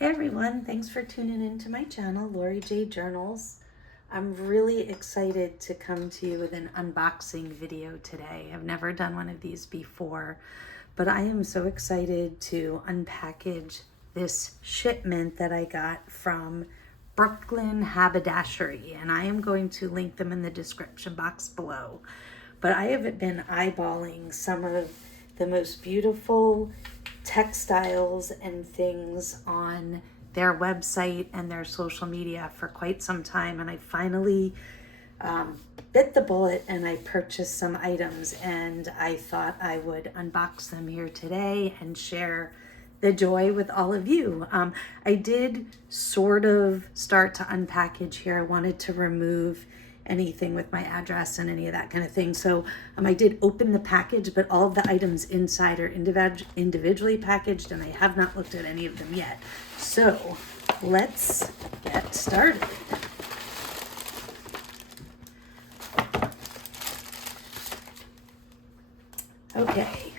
Hey everyone, thanks for tuning into my channel, Lori J Journals. I'm really excited to come to you with an unboxing video today. I've never done one of these before, but I am so excited to unpackage this shipment that I got from Brooklyn Haberdashery, and I am going to link them in the description box below. But I have been eyeballing some of the most beautiful textiles and things on their website and their social media for quite some time, and I finally bit the bullet and I purchased some items, and I thought I would unbox them here today and share the joy with all of you. I did sort of start to unpackage here. I wanted to remove anything with my address and any of that kind of thing. So I did open the package, but all of the items inside are individually packaged, and I have not looked at any of them yet. So let's get started. Okay.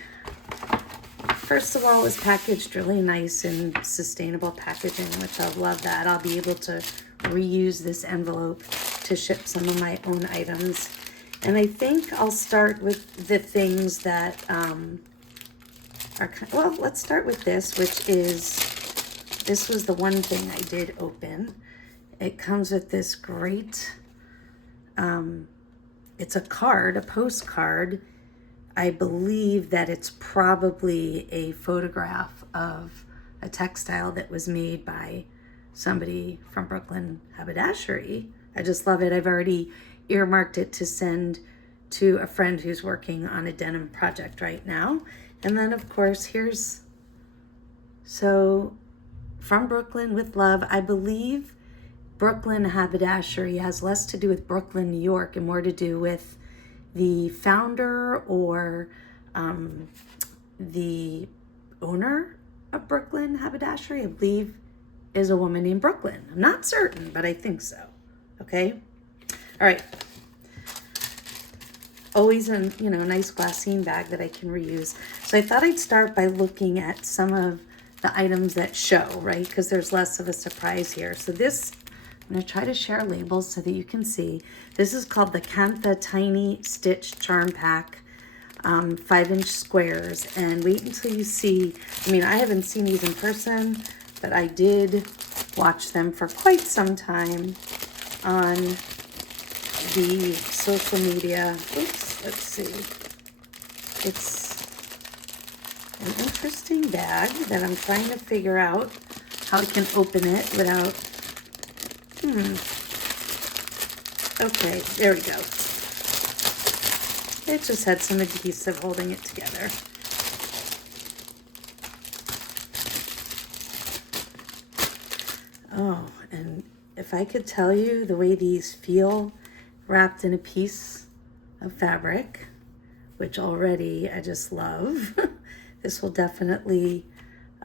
First of all, it was packaged really nice in sustainable packaging, which I love that. I'll be able to reuse this envelope to ship some of my own items. And I think I'll start with the things that well, let's start with this, which is, this was the one thing I did open. It comes with this great, it's a card, a postcard. I believe that it's probably a photograph of a textile that was made by somebody from Brooklyn Haberdashery. I just love it. I've already earmarked it to send to a friend who's working on a denim project right now. And then of course, here's, so from Brooklyn with love. I believe Brooklyn Haberdashery has less to do with Brooklyn, New York, and more to do with the founder or the owner of Brooklyn Haberdashery, I believe, is a woman named Brooklyn. I'm not certain, but I think so. Okay. All right. Always a nice glassine bag that I can reuse. So I thought I'd start by looking at some of the items that show, right? Because there's less of a surprise here. So this, I'm going to try to share labels so that you can see. This is called the Cantha Tiny Stitch Charm Pack, 5-inch squares. And wait until you see, I haven't seen these in person, but I did watch them for quite some time on the social media. Oops, let's see. It's an interesting bag that I'm trying to figure out how I can open it without, okay, there we go. It just had some adhesive holding it together. Oh, and if I could tell you the way these feel wrapped in a piece of fabric, which already I just love, this will definitely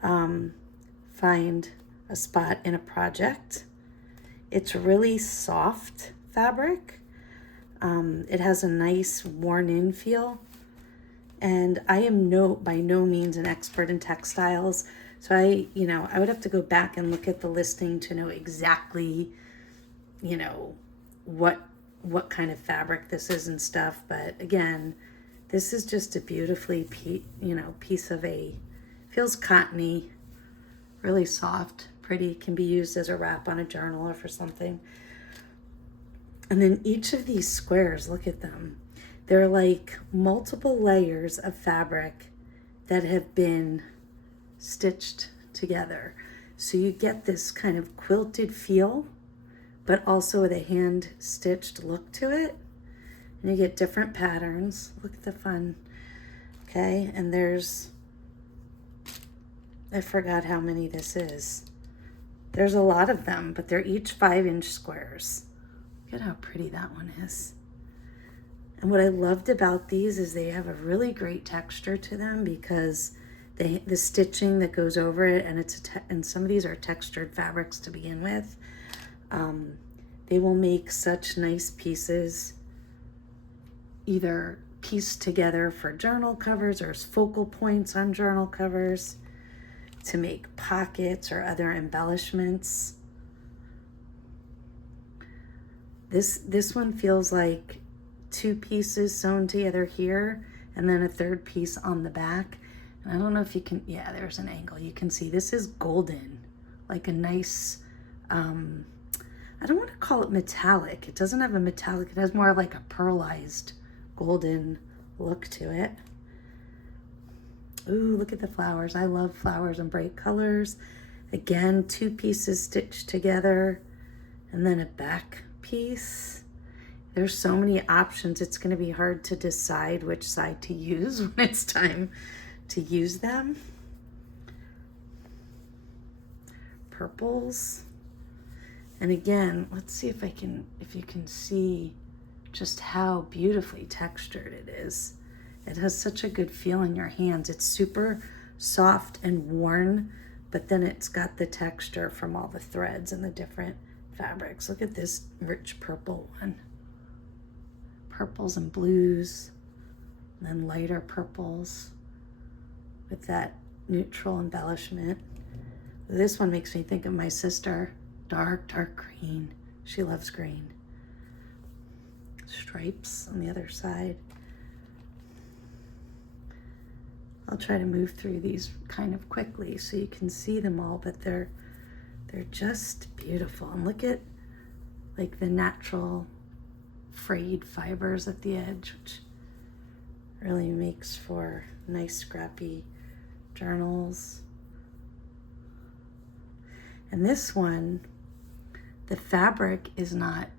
find a spot in a project. It's really soft fabric. It has a nice worn-in feel, and I am by no means an expert in textiles, so I would have to go back and look at the listing to know exactly, what kind of fabric this is and stuff. But again, this is just a beautifully piece of feels cottony, really soft, pretty, can be used as a wrap on a journal or for something. And then each of these squares, look at them. They're like multiple layers of fabric that have been stitched together. So you get this kind of quilted feel, but also with a hand stitched look to it. And you get different patterns. Look at the fun. Okay, and I forgot how many this is. There's a lot of them, but they're each 5-inch squares. Look at how pretty that one is. And what I loved about these is they have a really great texture to them, because the stitching that goes over it, and and some of these are textured fabrics to begin with. They will make such nice pieces, either pieced together for journal covers or as focal points on journal covers. to make pockets or other embellishments. This one feels like 2 pieces sewn together here and then a 3rd piece on the back. And I don't know if you can, yeah, there's an angle. You can see this is golden, like a nice, I don't want to call it metallic. It doesn't have a metallic. It has more like a pearlized golden look to it. Ooh, look at the flowers. I love flowers and bright colors. Again, 2 pieces stitched together and then a back piece. There's so many options. It's going to be hard to decide which side to use when it's time to use them. Purples. And again, let's see if you can see just how beautifully textured it is. It has such a good feel in your hands. It's super soft and worn, but then it's got the texture from all the threads and the different fabrics. Look at this rich purple one. Purples and blues, and then lighter purples with that neutral embellishment. This one makes me think of my sister. Dark green. She loves green. Stripes on the other side. I'll try to move through these kind of quickly so you can see them all, but they're just beautiful. And look at like the natural frayed fibers at the edge, which really makes for nice scrappy journals. And this one, the fabric is not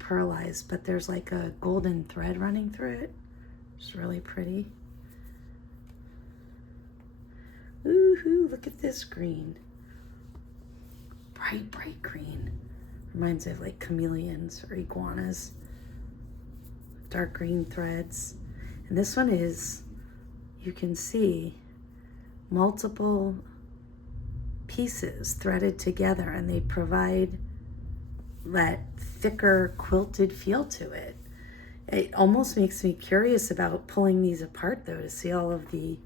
pearlized, but there's like a golden thread running through it. It's really pretty. Ooh, look at this green. Bright green. Reminds me of like chameleons or iguanas. Dark green threads. And this one is, you can see, multiple pieces threaded together, and they provide that thicker quilted feel to it. It almost makes me curious about pulling these apart though, to see all of the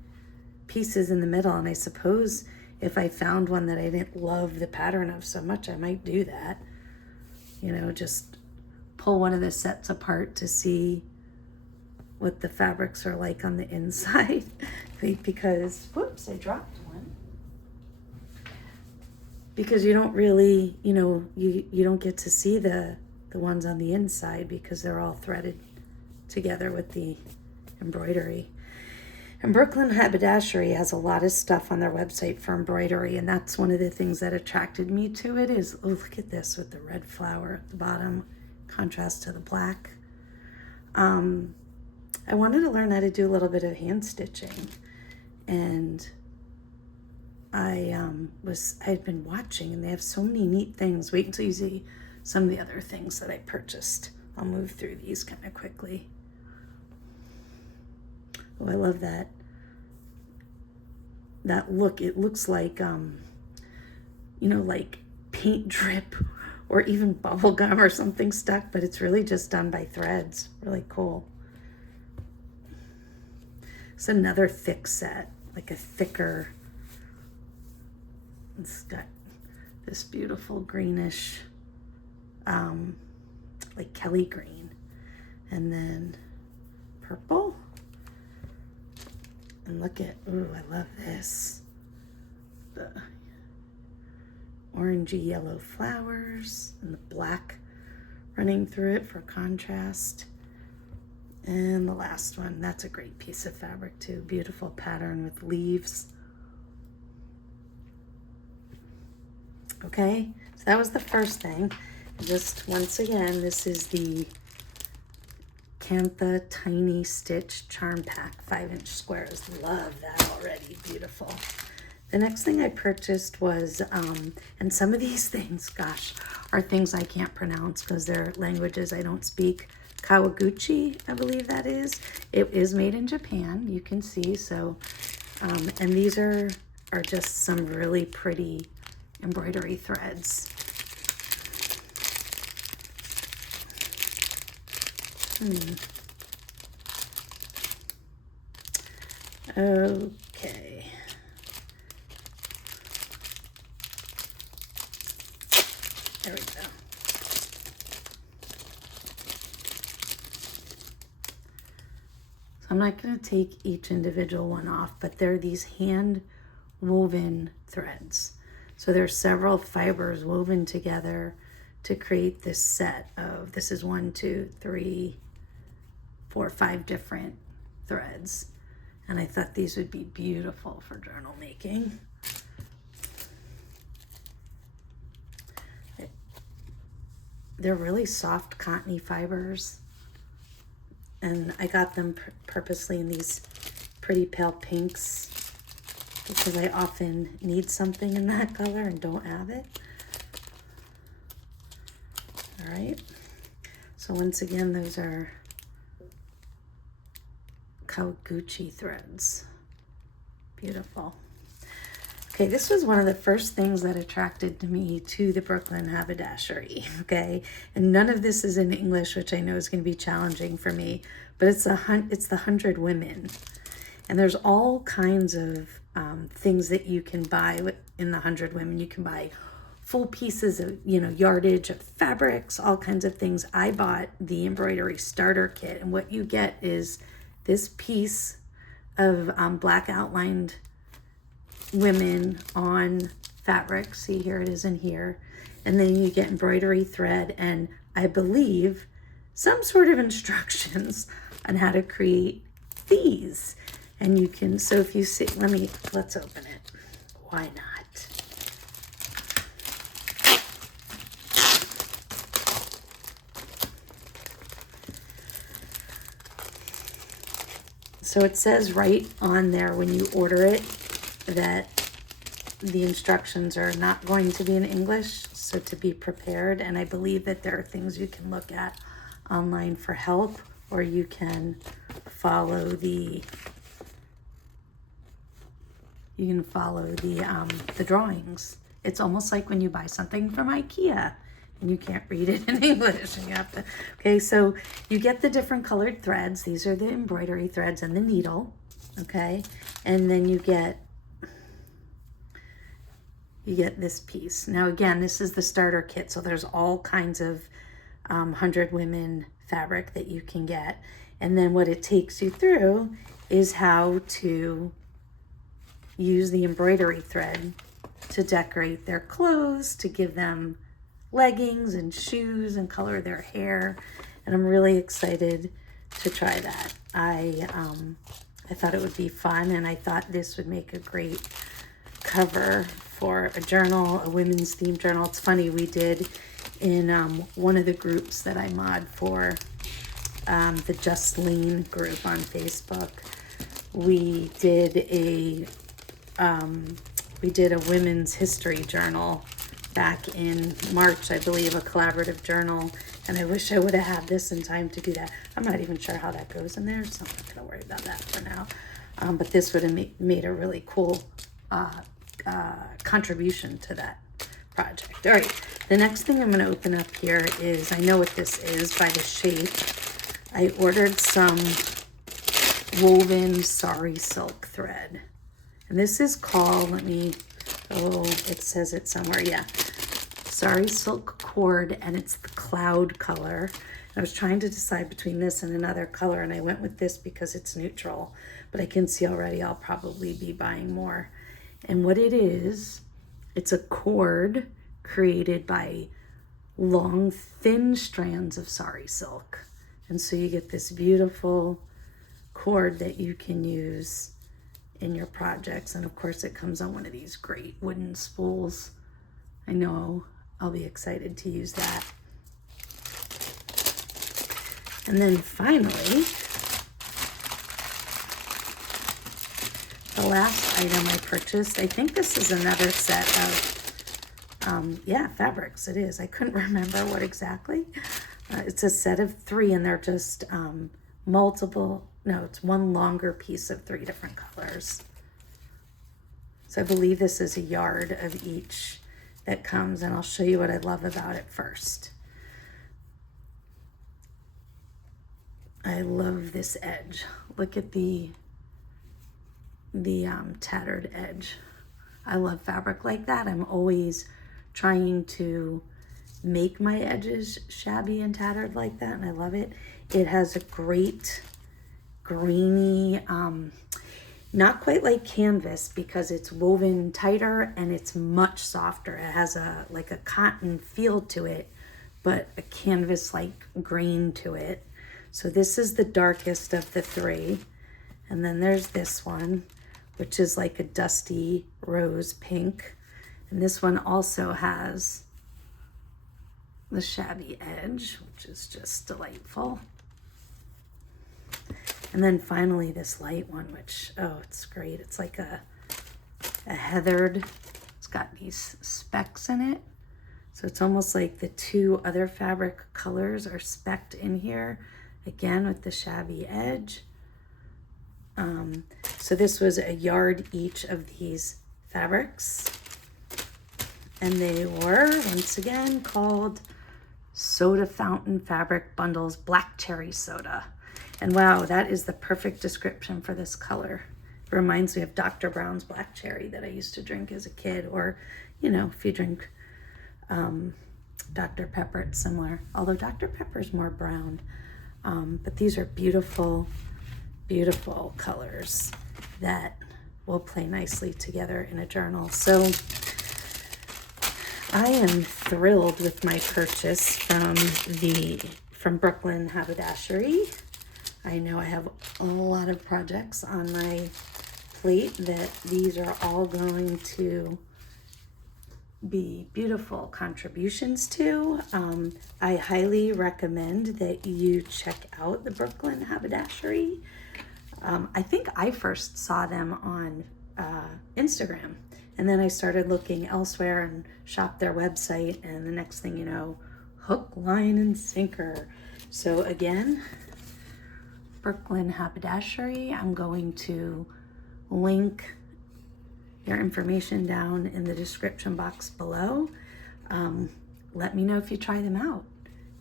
pieces in the middle. And I suppose if I found one that I didn't love the pattern of so much, I might do that. You know, just pull one of the sets apart to see what the fabrics are like on the inside. Because, whoops, I dropped one. Because you don't really, you know, you don't get to see the ones on the inside because they're all threaded together with the embroidery. And Brooklyn Haberdashery has a lot of stuff on their website for embroidery, and that's one of the things that attracted me to it is, oh, look at this with the red flower at the bottom, contrast to the black. I wanted to learn how to do a little bit of hand stitching, and I had been watching, and they have so many neat things. Wait until you see some of the other things that I purchased. I'll move through these kind of quickly. Oh, I love that look. It looks like, you know, like paint drip or even bubble gum or something stuck, but it's really just done by threads. Really cool. It's another thick set, like a thicker, it's got this beautiful greenish, like Kelly green, and then purple. And look at, ooh, I love this. The orangey yellow flowers and the black running through it for contrast. And the last one, that's a great piece of fabric too. Beautiful pattern with leaves. Okay, so that was the first thing. Just once again, this is the Cantha Tiny Stitch Charm Pack, 5-inch squares. Love that already, beautiful. The next thing I purchased was, and some of these things, gosh, are things I can't pronounce because they're languages I don't speak. Kawaguchi, I believe that is. It is made in Japan, you can see. So, and these are just some really pretty embroidery threads. Okay. There we go. So I'm not going to take each individual one off, but they're these hand woven threads. So there's several fibers woven together to create this set of, this is 1, 2, 3, 4, 5 different threads. And I thought these would be beautiful for journal making. They're really soft cottony fibers. And I got them purposely in these pretty pale pinks because I often need something in that color and don't have it. All right. So once again, those are Kawaguchi threads. Beautiful. Okay, this was one of the first things that attracted me to the Brooklyn Haberdashery, okay? And none of this is in English, which I know is going to be challenging for me, but it's the 100 Women. And there's all kinds of things that you can buy in the 100 Women. You can buy full pieces of, yardage of fabrics, all kinds of things. I bought the Embroidery Starter Kit, and what you get is this piece of black outlined women on fabric. See, here it is in here. And then you get embroidery thread and I believe some sort of instructions on how to create these. And you can, so if you see, let's open it. Why not? So it says right on there when you order it that the instructions are not going to be in English, so to be prepared. And I believe that there are things you can look at online for help, or you can follow the drawings. It's almost like when you buy something from IKEA and you can't read it in English and you have to, okay, so you get the different colored threads. These are the embroidery threads and the needle, okay? And then you get this piece. Now again, this is the starter kit, so there's all kinds of 100 Women fabric that you can get. And then what it takes you through is how to use the embroidery thread to decorate their clothes, to give them leggings and shoes and color their hair. And I'm really excited to try that. I thought it would be fun, and I thought this would make a great cover for a journal, a women's themed journal. It's funny, we did in one of the groups that I mod for, the Just Lean group on Facebook, we did a women's history journal back in March, I believe, a collaborative journal, and I wish I would have had this in time to do that. I'm not even sure how that goes in there, so I'm not going to worry about that for now. But this would have made a really cool contribution to that project. All right, the next thing I'm going to open up here is, I know what this is by the shape. I ordered some woven sari silk thread. And this is called, it says it somewhere, yeah. Sari silk cord, and it's the cloud color. I was trying to decide between this and another color, and I went with this because it's neutral, but I can see already I'll probably be buying more. And what it is, it's a cord created by long, thin strands of sari silk. And so you get this beautiful cord that you can use in your projects. And of course it comes on one of these great wooden spools. I know I'll be excited to use that. And then finally, the last item I purchased, I think this is another set of, fabrics. It is. I couldn't remember what exactly. It's a set of 3, and they're just it's one longer piece of 3 different colors. So I believe this is a yard of each that comes, and I'll show you what I love about it first. I love this edge. Look at the tattered edge. I love fabric like that. I'm always trying to make my edges shabby and tattered like that, and I love it. It has a great grainy, not quite like canvas because it's woven tighter and it's much softer. It has like a cotton feel to it, but a canvas like grain to it. So this is the darkest of the three. And then there's this one, which is like a dusty rose pink. And this one also has the shabby edge, which is just delightful. And then finally this light one, which, oh, it's great. It's like a heathered, it's got these specks in it. So it's almost like the two other fabric colors are specked in here, again with the shabby edge. So this was a yard each of these fabrics. And they were, once again, called Soda Fountain Fabric Bundles Black Cherry Soda. And wow, that is the perfect description for this color. It reminds me of Dr. Brown's Black Cherry that I used to drink as a kid, or, you know, if you drink Dr. Pepper, it's similar. Although Dr. Pepper's more brown. But these are beautiful, beautiful colors that will play nicely together in a journal. So I am thrilled with my purchase from Brooklyn Haberdashery. I know I have a lot of projects on my plate that these are all going to be beautiful contributions to. I highly recommend that you check out the Brooklyn Haberdashery. I think I first saw them on Instagram, and then I started looking elsewhere and shopped their website, and the next thing you know, hook, line, and sinker. So again, Brooklyn Haberdashery. I'm going to link your information down in the description box below. Let me know if you try them out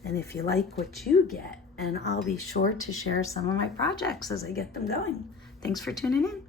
and if you like what you get, and I'll be sure to share some of my projects as I get them going. Thanks for tuning in.